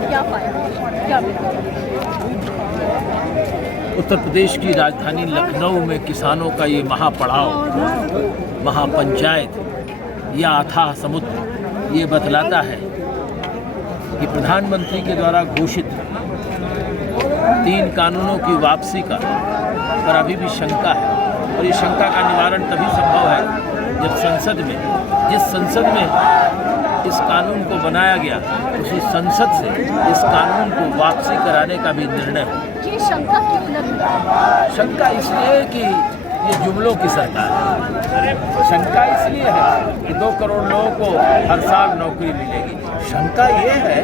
आपने क्या पाया, क्या मिला? उत्तर प्रदेश की राजधानी लखनऊ में किसानों का ये महापड़ाव, महापंचायत या अथाह समुद्र ये बतलाता है कि प्रधानमंत्री के द्वारा घोषित 3 कानूनों की वापसी का पर अभी भी शंका है। और ये शंका का निवारण तभी संभव है जब संसद में, जिस संसद में इस कानून को बनाया गया, उसी संसद से इस कानून को वापसी कराने का भी निर्णय हो। ये शंका क्यों लग रही है? शंका इसलिए कि ये जुमलों की सरकार है। शंका इसलिए है कि 2 करोड़ लोगों को हर साल नौकरी मिलेगी। शंका ये है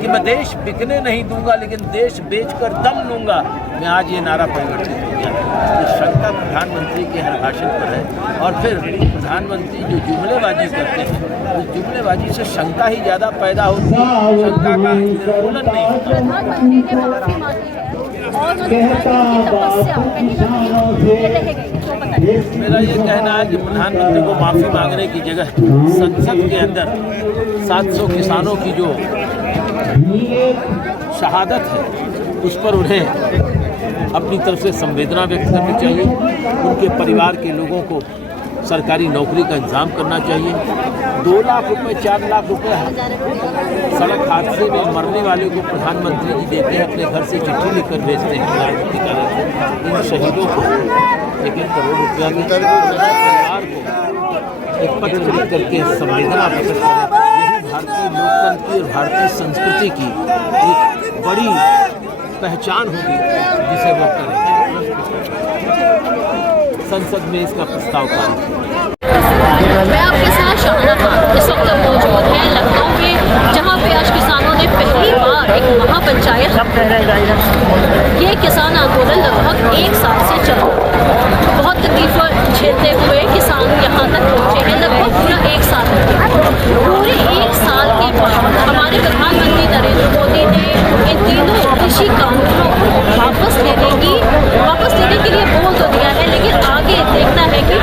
कि मैं देश बिकने नहीं दूंगा, लेकिन देश बेचकर दम लूंगा। मैं आज ये नारा परिवर्तित हो गया। ये शंका प्रधानमंत्री के हर भाषण पर है। और फिर प्रधानमंत्री जो जुमलेबाजी करते हैं, उस जुमलेबाजी से शंका ही ज़्यादा पैदा होती है, शंका का निर्मूलन नहीं होता। प्रधानमंत्री ने माफी मांगी है और उनकी तपस्या कहीं ना कहीं ये रह गई, तो बताइए। मेरा ये कहना है कि प्रधानमंत्री को माफ़ी मांगने की जगह संसद के अंदर 700 किसानों की जो शहादत है उस पर उन्हें अपनी तरफ से संवेदना व्यक्त करनी चाहिए। उनके परिवार के लोगों को सरकारी नौकरी का इंतजाम करना चाहिए। 2 लाख रुपए, 4 लाख रुपए सड़क हादसे में मरने वाले को प्रधानमंत्री जी देते हैं, अपने घर से चिट्ठी लिखकर भेजते हैं प्रधानमंत्री कार्यालय। इन शहीदों को 1 करोड़ रुपया की परिवार को एक पत्र लिख करके संवेदना प्रकट करें। यही भारतीय लोकतंत्र की और भारतीय संस्कृति की एक बड़ी पहचान होगी जिसे वो करें। संसद में इसका प्रस्ताव पारित। मैं आपके साथ शाहजहां इस वक्त मौजूद है लखनऊ में, जहां पे आज किसानों ने पहली बार एक महापंचायत, ये किसान आंदोलन लगभग 1 साल से चला, बहुत तकलीफ झेलते हुए किसान यहाँ तक पहुँचे हैं। लगभग पूरा 1 साल, पूरे 1 साल के बाद हमारे प्रधानमंत्री नरेंद्र मोदी ने इन तीनों कृषि कानूनों को वापस लेने के लिए बोल तो दिया है, लेकिन आगे देखना है कि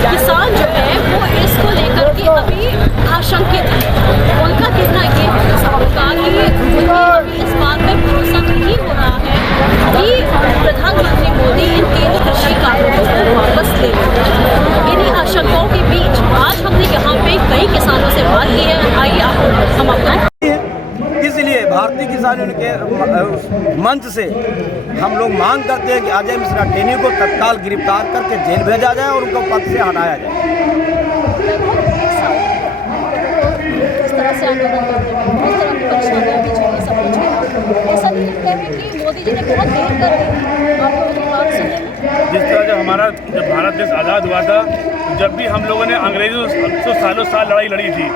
किसान जो है वो इसको लेकर के अभी आशंकित है। उनका कहना ये है किसानों का कि अभी इस बात में भरोसा नहीं हो रहा है कि प्रधानमंत्री मोदी इन 3 कृषि कानूनों को वापस ले लेंगे। इन्हीं आशंकाओं के बीच आज हमने यहाँ पे कई किसानों से बात की है। आइए हम अपना इसलिए भारतीय किसान यूनियन के मंच से हम लोग मांग करते हैं कि अजय मिश्रा टेनी को तत्काल गिरफ्तार करके जेल भेजा जाए और उनको पद से हटाया जाए। इस तरह से आंदोलन करते हैं, इस तरह की परेशानियां भी झेलनी सब कुछ, ऐसा नहीं लगता है कि मोदी जी ने बहुत देर कर दी आपको उनकी बात सुनने में? जिस तरह जब भारत देश आज़ाद हुआ था, जब भी हम लोगों ने अंग्रेजों से सालों साल लड़ाई लड़ी थी,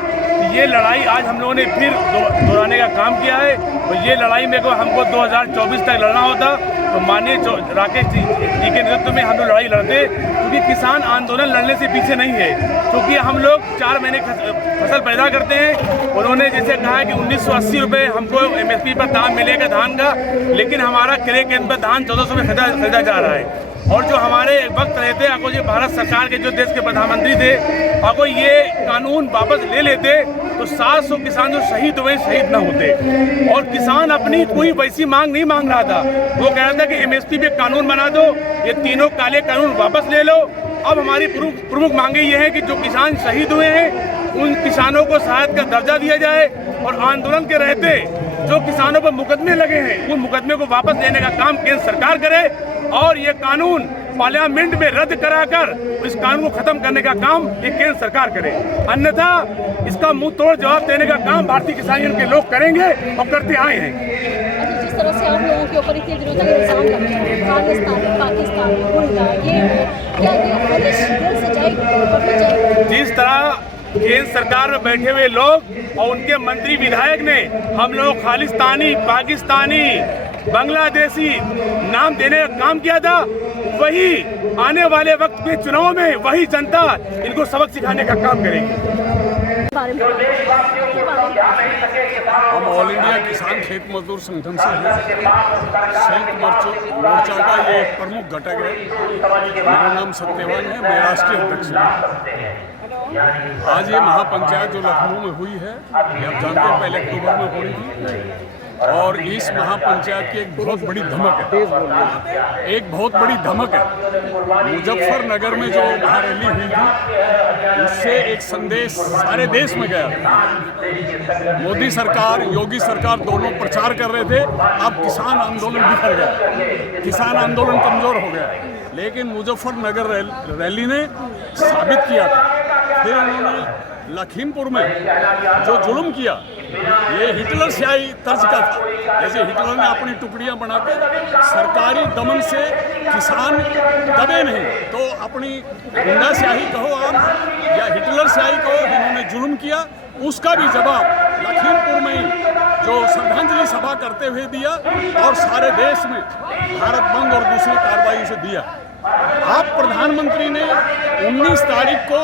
ये लड़ाई आज हम लोगों ने फिर दोहराने का काम किया है। और ये लड़ाई में हमको 2024 तक लड़ना होता तो माननीय राकेश जी के नेतृत्व में हम लोग लड़ाई लड़ते, क्योंकि किसान आंदोलन लड़ने से पीछे नहीं है। क्योंकि हम लोग 4 महीने फसल पैदा करते हैं। उन्होंने जैसे कहा है कि 1980 रुपये हमको MSP पर दाम मिलेगा धान का, लेकिन हमारा क्रय केंद्र पर धान 1400 में खरीदा जा रहा है। और जो हमारे वक्त रहते अगर ये भारत सरकार के जो देश के प्रधानमंत्री थे, अगर ये कानून वापस ले लेते तो 700 किसान जो शहीद हुए शहीद न होते। और किसान अपनी कोई वैसी मांग नहीं मांग रहा था, वो कह रहा था कि MSP पे कानून बना दो, ये 3 काले कानून वापस ले लो। अब हमारी प्रमुख मांगे ये है कि जो किसान शहीद हुए हैं उन किसानों को सहायता का दर्जा दिया जाए, और आंदोलन के रहते जो किसानों पर मुकदमे लगे हैं उन मुकदमे को वापस लेने का काम केंद्र सरकार करे, और ये कानून पार्लियामेंट में रद्द कराकर इस कानून को खत्म करने का काम ये केंद्र सरकार करे। अन्यथा इसका मुंह तोड़ जवाब देने का काम भारतीय किसान यूनियन के लोग करेंगे और करते आए हैं। जिस तरह से आप लोगों के ऊपर इतने दिनों तक इल्जाम लगे हैं, खालिस्तानी, पाकिस्तानी, गुंडा, ये क्या पुलिस जेल से जाएगी? जिस तरह केंद्र सरकार में बैठे हुए लोग और उनके मंत्री विधायक ने हम लोग खालिस्तानी, पाकिस्तानी, बांग्लादेशी नाम देने का काम किया था, वही आने वाले वक्त में चुनाव में वही जनता इनको सबक सिखाने का काम करेगी। हम ऑल इंडिया किसान खेत मजदूर संगठन से हैं। संयुक्त मोर्चा का ये प्रमुख घटक है। मेरा नाम सत्यवान है, मैं राष्ट्रीय अध्यक्ष हूँ। आज ये महापंचायत जो लखनऊ में हुई है, ये आप जानते हैं पहले अक्टूबर में होनी थी, और इस महापंचायत की एक बहुत बड़ी धमक है, एक बहुत बड़ी धमक है। मुजफ्फरनगर में जो महारैली हुई थी, उससे एक संदेश सारे देश में गया था। मोदी सरकार, योगी सरकार दोनों प्रचार कर रहे थे, अब किसान आंदोलन बिखर गया, किसान आंदोलन कमजोर हो गया। लेकिन मुजफ्फरनगर रैली ने साबित किया था। फिर उन्होंने लखीमपुर में जो जुल्म किया, ये हिटलर स्याही तर्ज का था। जैसे हिटलर ने अपनी टुकड़ियां बनाकर सरकारी दमन से किसान दबे नहीं, तो अपनी गुंडा स्याही कहो आप या हिटलर स्याही कहो, जिन्होंने जुल्म किया, उसका भी जवाब लखीमपुर में ही जो श्रद्धांजलि सभा करते हुए दिया और सारे देश में भारत बंद और दूसरी कार्रवाई से दिया। आप प्रधानमंत्री ने 19 तारीख को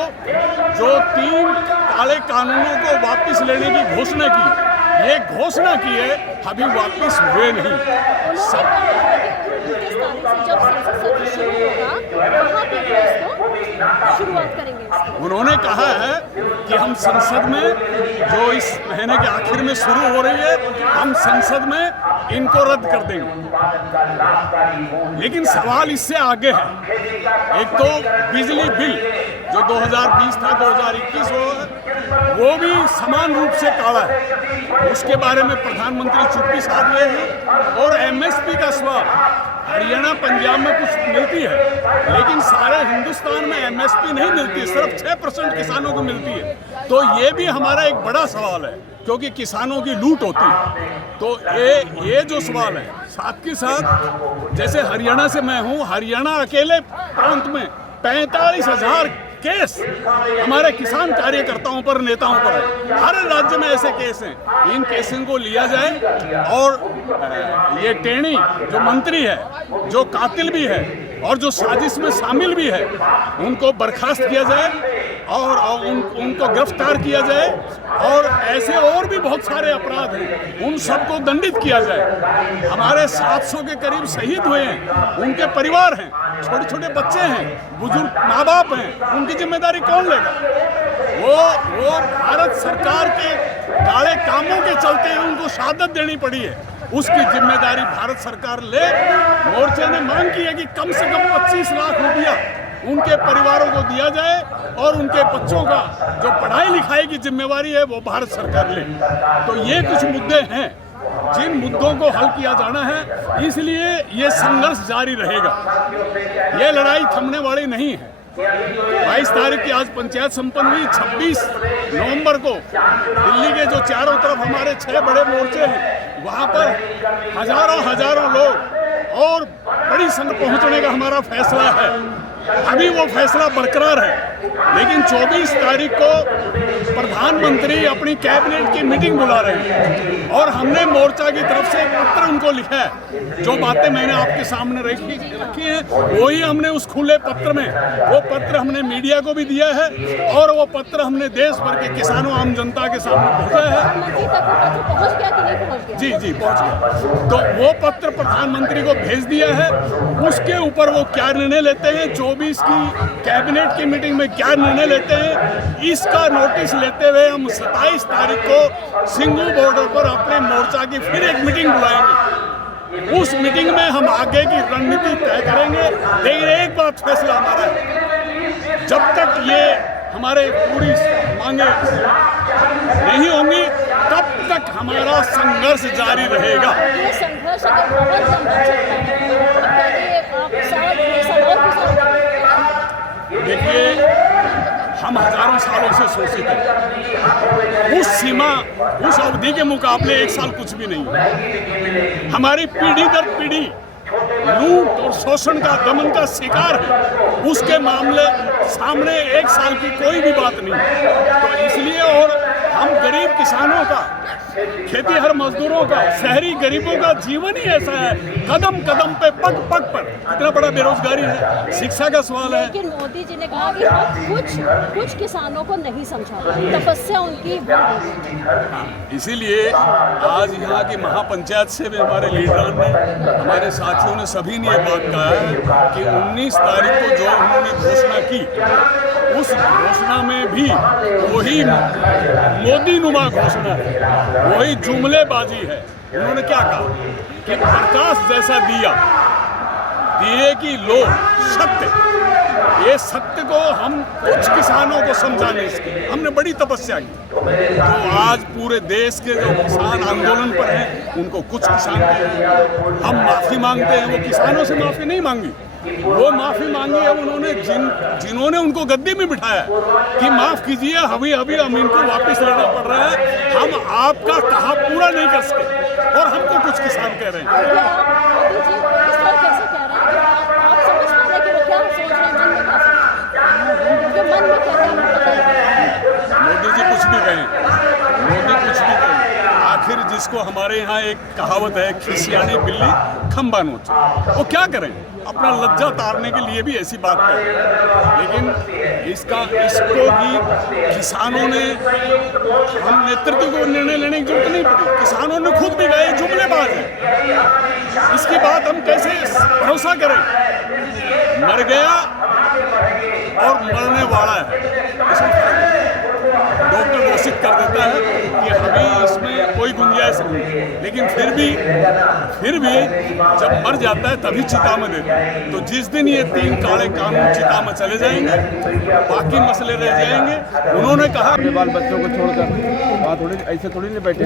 जो 3 काले कानूनों को वापस लेने की घोषणा की, ये घोषणा की है, अभी वापस हुए नहीं। उन्होंने कहा है कि हम संसद में, जो इस महीने के आखिर में शुरू हो रही है, हम संसद में इनको रद्द कर देंगे। लेकिन सवाल इससे आगे है। एक तो बिजली बिल जो 2020 था 2021 वो भी समान रूप से काला है, उसके बारे में प्रधानमंत्री चुप्पी साध रहे हैं। और एमएसपी का सवाल, हरियाणा पंजाब में कुछ मिलती है, लेकिन सारे हिंदुस्तान में एमएसपी नहीं मिलती, सिर्फ 6% किसानों को मिलती है। तो ये भी हमारा एक बड़ा सवाल है, क्योंकि किसानों की लूट होती है। तो ये जो सवाल है, साथ के साथ जैसे हरियाणा से मैं हूँ, हरियाणा अकेले प्रांत में 45,000 केस हमारे किसान कार्यकर्ताओं पर, नेताओं पर है। हर राज्य में ऐसे केस हैं। इन केसों को लिया जाए और ये टेणी जो मंत्री है, जो कातिल भी है और जो साजिश में शामिल भी है, उनको बर्खास्त किया जाए और उनको गिरफ्तार किया जाए। और ऐसे और भी बहुत सारे अपराध हैं, उन सबको दंडित किया जाए। हमारे 700 के करीब शहीद हुए हैं, उनके परिवार हैं, छोटे छोटे बच्चे हैं, बुजुर्ग माँ बाप हैं, उनकी जिम्मेदारी कौन लेगा? वो भारत सरकार के काले कामों के चलते उनको शहादत देनी पड़ी है, उसकी जिम्मेदारी भारत सरकार ले। मोर्चे ने मांग की है कि कम से कम 25 लाख रुपया उनके परिवारों को दिया जाए और उनके बच्चों का जो पढ़ाई लिखाई की जिम्मेवारी है वो भारत सरकार ले। तो ये कुछ मुद्दे हैं जिन मुद्दों को हल किया जाना है, इसलिए ये संघर्ष जारी रहेगा। ये लड़ाई थमने वाली नहीं है। 22 तारीख की आज पंचायत संपन्न हुई। 26 नवंबर को दिल्ली के जो चारों तरफ हमारे 6 बड़े मोर्चे हैं, वहाँ पर हजारों लोग और बड़ी संख्या पहुँचने का हमारा फैसला है। अभी वो फैसला बरकरार है, लेकिन 24 तारीख को प्रधानमंत्री अपनी कैबिनेट की मीटिंग बुला रहे हैं और हमने मोर्चा की तरफ से पत्र उनको लिखा है। जो बातें मैंने आपके सामने रखी हैं, वही हमने उस खुले पत्र में, वो पत्र हमने मीडिया को भी दिया है और वो पत्र हमने देश भर के किसानों, आम जनता के सामने भेजा है। जी पहुंच गया। तो वो पत्र प्रधानमंत्री को भेज दिया है। उसके ऊपर वो क्या निर्णय लेते हैं, 24 की कैबिनेट की मीटिंग में क्या निर्णय लेते हैं, इसका नोटिस लेते हुए हम 27 तारीख को सिंघू बॉर्डर पर अपने मोर्चा की फिर एक मीटिंग बुलाएंगे। उस मीटिंग में हम आगे की रणनीति तय करेंगे। लेकिन एक बात फैसला हमारा है, जब तक ये हमारे पूरी मांगे नहीं होंगी, तब तक हमारा संघर्ष जारी रहेगा। ये संघर्ष अगर बहुत लंबा चलता है, देखिए, हम हजारों सालों से शोषित हैं। उस सीमा, उस अवधि के मुकाबले 1 साल कुछ भी नहीं। हमारी पीढ़ी दर पीढ़ी लूट और शोषण का, दमन का शिकार है। उसके मामले सामने 1 साल की कोई भी बात नहीं। तो इसलिए, और हम गरीब किसानों का, खेतीहर मजदूरों का, शहरी गरीबों का जीवन ही ऐसा है। कदम कदम पे, पग पग पर इतना बड़ा बेरोजगारी है, शिक्षा का सवाल है। लेकिन मोदी जी ने कहा कि हम कुछ किसानों को नहीं समझा, तपस्या उनकी। इसीलिए आज यहाँ की महापंचायत से भी हमारे लीडरों ने, हमारे साथियों ने, सभी ने ये बात कहा है कि 19 तारीख को जो उन्होंने घोषणा की, उस घोषणा में भी वही मोदी नुमा घोषणा है, वही जुमलेबाजी है। उन्होंने क्या कहा कि प्रकाश जैसा दिए कि लो सत्य, ये सत्य को हम कुछ किसानों को समझाने इसकी हमने बड़ी तपस्या की। तो आज पूरे देश के जो किसान आंदोलन पर हैं उनको कुछ किसान हम माफ़ी मांगते हैं। वो किसानों से माफ़ी नहीं मांगी, वो माफ़ी मांगी है उन्होंने जिन्होंने उनको गद्दी में बिठाया कि माफ़ कीजिए, अभी हम इनको वापस लेना पड़ रहा है, हम आपका कहा पूरा नहीं कर सके और हमको कुछ किसान कह रहे हैं। मोदी जी कुछ भी कहें, आखिर जिसको हमारे यहाँ एक कहावत है, खिसियानी बिल्ली खंबा नोच, वो क्या करें, अपना लज्जा तारने के लिए भी ऐसी बात करें। लेकिन इसको भी किसानों ने, हम नेतृत्व को निर्णय लेने की जरूरत नहीं पड़ी, किसानों ने खुद भी गए जुमलेबाज है। इसकी बात हम कैसे भरोसा करें? मर गया और मरने वाला है, डॉक्टर घोषित कर देता है कि अभी इसमें कोई गुंजाइश नहीं, लेकिन फिर भी जब मर जाता है तभी चिता में देता है। तो जिस दिन ये 3 काले कानून चिता में चले जाएंगे, बाकी मसले रह जाएंगे। उन्होंने कहा अपने बाल बच्चों को छोड़कर वहाँ थोड़ी ऐसे थोड़ी नहीं बैठे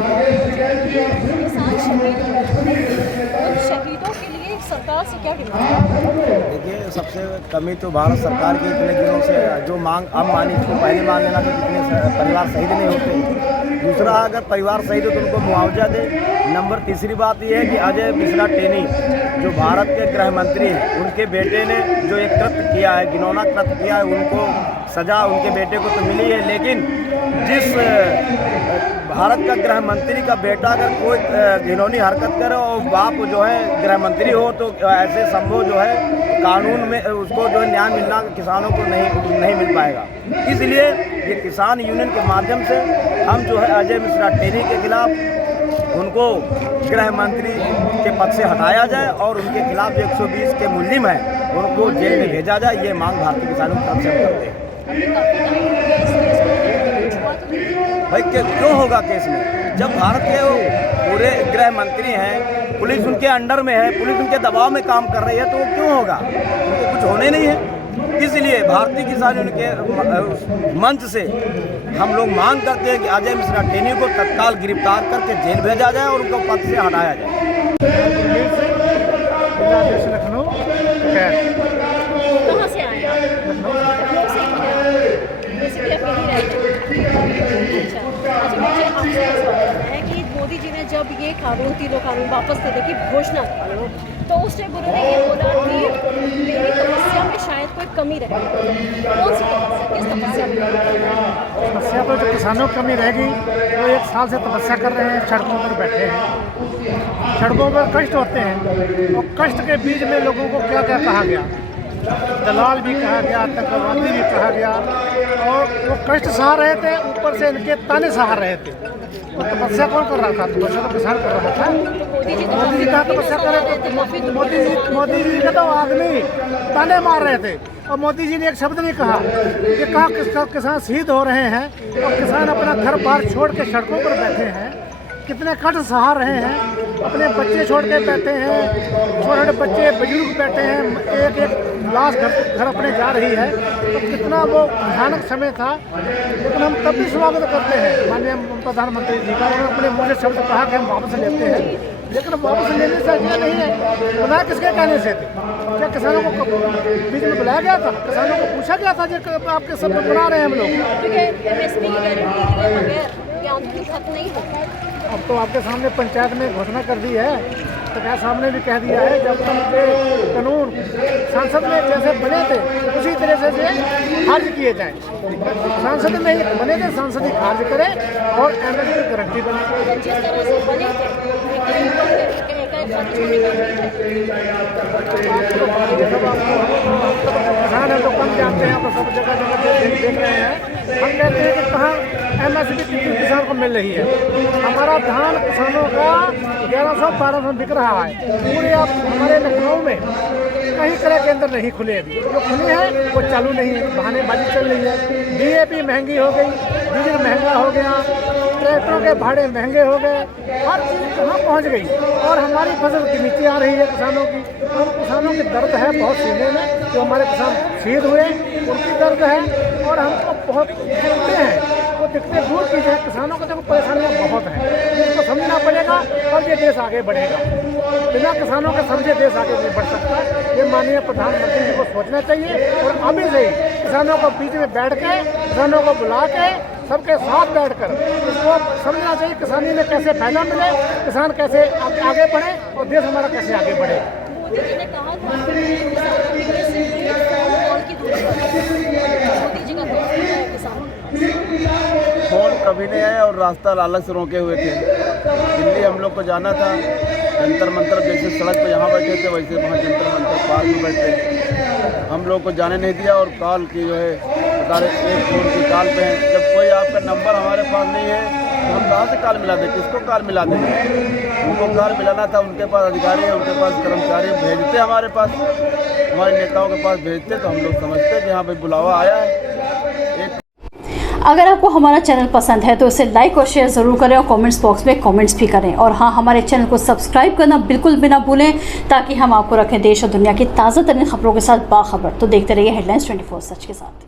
शहीदों के लिए सरकार से क्या डिमांड है? देखिए, सबसे कमी तो भारत सरकार की इतने दिनों से जो मांग अब मानी, इसको पहले मान लेना कि कितने परिवार शहीद नहीं होते। दूसरा, अगर परिवार शहीद हो तो उनको मुआवजा दे। नंबर तीसरी बात यह है कि अजय मिश्रा टेनी जो भारत के गृह मंत्री हैं, उनके बेटे ने जो एक कृत्य किया है, घिनौना कृत्य किया है, उनको सजा उनके बेटे को तो मिली है। लेकिन जिस भारत का गृह मंत्री का बेटा अगर कोई घिनौनी हरकत करे और बाप जो है गृह मंत्री हो, तो ऐसे संभव जो है कानून में उसको जो है न्याय मिलना किसानों को नहीं मिल पाएगा। इसलिए ये किसान यूनियन के माध्यम से हम जो है अजय मिश्रा टेनी के खिलाफ उनको गृह मंत्री के पद से हटाया जाए और उनके खिलाफ जो 120 के मुलजिम हैं उनको जेल में भेजा जाए। ये मांग भारतीय किसानों की तरफ से हम करते हैं। भाई क्यों होगा केस में? जब भारत के पूरे गृह मंत्री हैं, पुलिस उनके अंडर में है, पुलिस उनके दबाव में काम कर रही है, तो वो क्यों होगा? उनको कुछ होने नहीं है। इसलिए भारतीय किसान यूनियन के मंच से हम लोग मांग करते हैं कि अजय मिश्रा टेनी को तत्काल गिरफ्तार करके जेल भेजा जाए और उनको पद से हटाया जाए। लखनऊ कहाँ से आए? लखनऊ से बेसिकली आप यहीं रहते हैं। अच्छा, मुझे आपसे इस बात है कि मोदी जी ने जब ये कानून, तीनों कानून वापस देने की घोषणा की, तो उस टाइम उन्होंने ये बोला कि मेरी तपस्या में शायद कोई कमी रहे। कौन सी तपस्या, किस तपस्या में? तपस्या पर जो किसानों की कमी रहेगी, वो 1 साल से तपस्या कर रहे हैं, सड़कों पर बैठे हैं, सड़कों पर कष्ट होते हैं, और कष्ट के बीच में लोगों को क्या क्या कहा गया, दलाल भी कहा गया, आतंकवादी भी कहा गया, और वो कष्ट सहा रहे थे, ऊपर से इनके ताने सहा रहे थे। तो तपस्या कौन कर रहा था? तपस्या तो किसान कर रहा था। मोदी जी कहाँ तपस्या कर रहे थे? मोदी जी के तो आदमी ताने मार रहे थे, और मोदी जी ने एक शब्द नहीं कहा कि कहाँ किसान शहीद हो रहे हैं और किसान अपना घर बार छोड़ के सड़कों पर बैठे हैं, कितने कष्ट सहा रहे हैं, अपने बच्चे छोड़ के बैठे हैं, छोटे छोटे बच्चे बुजुर्ग बैठे हैं, एक एक लाश घर अपने जा रही है। तो कितना वो भयानक समय था। लेकिन हम तब भी स्वागत करते हैं माननीय प्रधानमंत्री जी का। उन्होंने अपने मुझे शब्द कहा कि हम वापस लेते हैं, लेकिन वापस लेने से ये नहीं है, बुलाया किसके कहने से थे? क्या किसानों को बीच में बुलाया गया था? किसानों को पूछा गया था कि आपके सब बना रहे हैं हम लोग? MSP की गारंटी दिए बगैर ये आंदोलन खत्म नहीं होगा। अब तो आपके सामने पंचायत में घोषणा कर दी है, तो क्या सामने भी कह दिया है जब तक ये कानून संसद में जैसे बने थे उसी तरह से खारिज किए जाएँ। संसद में ही बने थे, संसद ही खारिज करें और MSP की गारंटी बने। जिस तरह से बने थे किसान है तो कम जानते हैं, तो सब जगह देख रहे हैं। हम कहते हैं कि कहाँ MSP किसान को मिल रही है। हमारा धान किसानों का 1100-1200 बिक रहा है। पूरे आप हमारे लखनऊ में कहीं तरह के अंदर नहीं खुले अभी, जो खुले हैं वो चालू नहीं है, बहानेबाजी चल रही है। DAP महंगी हो गई, डीजल महंगा हो गया, ट्रैक्टरों के भाड़े महंगे हो गए, हर चीज़ कहाँ पहुँच गई और हमारी फसल की नीचे आ रही है किसानों की। और किसानों की दर्द है बहुत सीने में, जो हमारे किसान शहीद हुए उनकी दर्द है और हमको बहुत दिखते हैं, वो दिखते दूर की है। किसानों को देखो परेशानियाँ बहुत हैं, जिसको समझना पड़ेगा और ये देश आगे बढ़ेगा। बिना किसानों के समझे देश आगे नहीं बढ़ सकता। ये माननीय प्रधानमंत्री जी को सोचना चाहिए और अभी से ही किसानों को बीच में बैठ के, किसानों को बुला के, सबके साथ बैठकर इसको समझना चाहिए किसानी में कैसे फायदा मिले, किसान कैसे आगे बढ़े और देश हमारा कैसे आगे बढ़े। मोदी जी ने कहा था कि मोदी जी का दोस्त है किसानों। फोन कभी नहीं आया और रास्ता अलग से रोके हुए थे। दिल्ली हम लोग को जाना था, जंतर मंतर जैसे सड़क पे यहाँ बैठे थे वैसे वहाँ जंतर मंतर पार्क में बैठे, हम लोग को जाने नहीं दिया। और कॉल की जो है बता रहे एक फोन की कॉल पे हैं, जब कोई आपका नंबर हमारे पास नहीं है तो हम कहाँ से कॉल मिला दें, किसको कॉल मिला दें? उनको कॉल मिलाना था, उनके पास अधिकारी है, उनके पास कर्मचारी भेजते हमारे पास, हमारे नेताओं के पास भेजते तो हम लोग समझते कि हाँ भाई बुलावा आया है। अगर आपको हमारा चैनल पसंद है तो इसे लाइक और शेयर ज़रूर करें और कमेंट्स बॉक्स में कमेंट्स भी करें। और हाँ, हमारे चैनल को सब्सक्राइब करना बिल्कुल भी ना भूलें ताकि हम आपको रखें देश और दुनिया की ताज़ा तरीन खबरों के साथ बाखबर। तो देखते रहिए हेडलाइंस 24 सच के साथ।